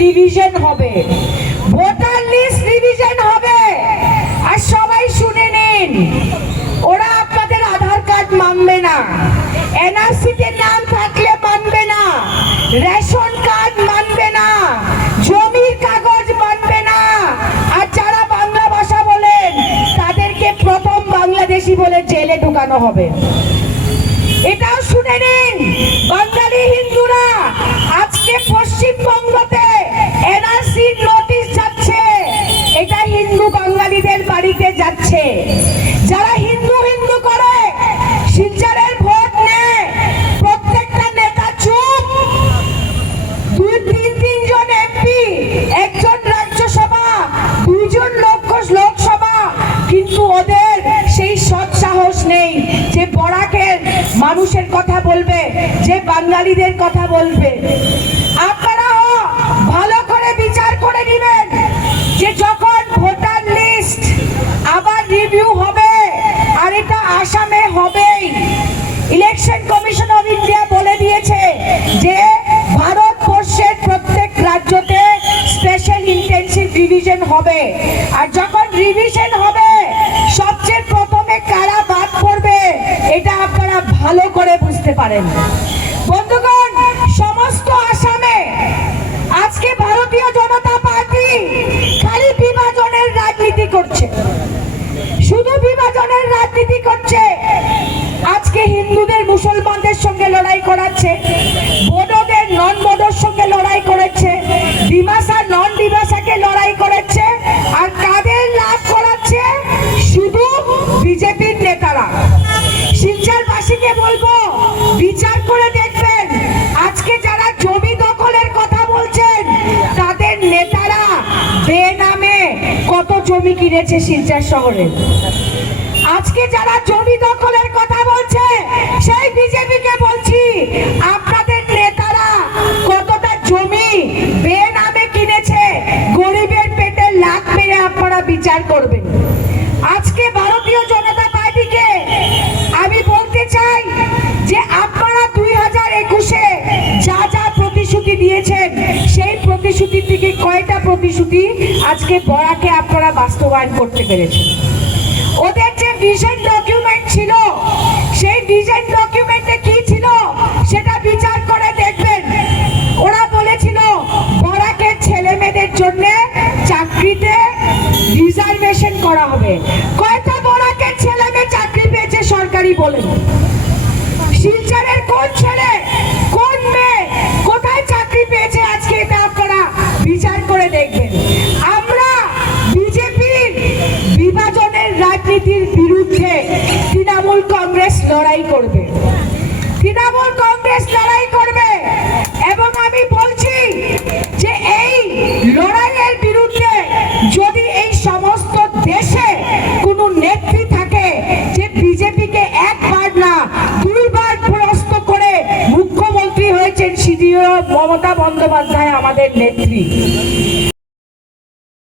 Revision হবে। Voter list revision হবে। আর সবাই শুনে নিন, ওরা আপনাদের আধার কার্ড মানবে না। এনআরসিতে নাম থাকলে মানবে না, রেশন কার্ড মানবে না, জমির কাগজ মানবে না। আর যারা বাংলা ভাষা বলেন, তাদেরকে প্রথম বাংলাদেশি বলে জেলে ঢুকানো হবে। এটাও শুনে নিন বাঙালি যাচ্ছে। যারা হিন্দু হিন্দু করে, শিলচরের ভোট নেয় প্রত্যেকটা নেতা চুপ। দুই, তিন তিনজন এমপি একজন রাজ্যসভা, দুইজন লোক, লোকসভা। কিন্তু ওদের সেই সৎ সাহস নেই যে বরাকের মানুষের কথা বলবে, যে বাঙালিদের কথা বলবে। আপনারাও ভালো করে বিচার করে নেবেন। যে যখন রিভিশন হবে। আর যখন রিভিশন হবে, সবচেয়ে প্রথমে কারা বাদ পড়বে, এটা আপনারা ভালো করে বুঝতে পারেন। বন্ধুগণ, সমস্ত আসামে আজকে ভারতীয় জনতা পার্টি খালি বিভাজনের রাজনীতি করছে। শুধু বিভাজনের রাজনীতি করছে, আজকে হিন্দুদের, মুসলমানদের সঙ্গে লড়াই করাচ্ছে, বড়দের নন বড়োর সঙ্গে লড়াই করেছে, ডিমাসা জমি কিনেছে শিলচর শহরে। আজকে যারা জমি দখলের কথা বলছে, সেই বিজেপিকে বলছি, আপনাদের নেতারা কতটা জমি বেনামে কিনেছে, গরিবের পেটে লাখ মেরে আপনারা বিচার করবেন। আজকে ভারতীয় জনতা পার্টিকে আমি বলতে চাই যে আপনারা দুই হাজার একুশে যা যা প্রতিশ্রুতি দিয়েছেন, সেই প্রতিশ্রুতি থেকে কয়টা আজকে বরাকে আপনারা বাস্তবায়ন করতে পেরেছেন। ওদের যে ভিশন ডকুমেন্ট ছিল, সেই ভিশন ডকুমেন্টে কি ছিল সেটা বিচার করে দেখবেন। ওরা বলেছিল, বরাকের ছেলে মেয়েদের জন্য চাকরিতে রিজার্ভেশন করা হবে। কয়টা বরাকের ছেলে মেয়ে চাকরি পেয়েছে সরকারি বলেন? শিলচরের কোন ছেলে রাজনীতির বিরুদ্ধে তৃণমূল কংগ্রেস লড়াই করবে। তৃণমূল কংগ্রেস লড়াই করবে এবং আমি বলছি যে এই লড়াইয়ের বিরুদ্ধে যদি এই সমস্ত দেশে কোনো নেত্রী থাকে যে বিজেপিকে একবার না, দুইবার পরাস্ত করে মুখ্যমন্ত্রী হয়েছেন সিডিও মমতা বন্দ্যোপাধ্যায় আমাদের নেত্রী।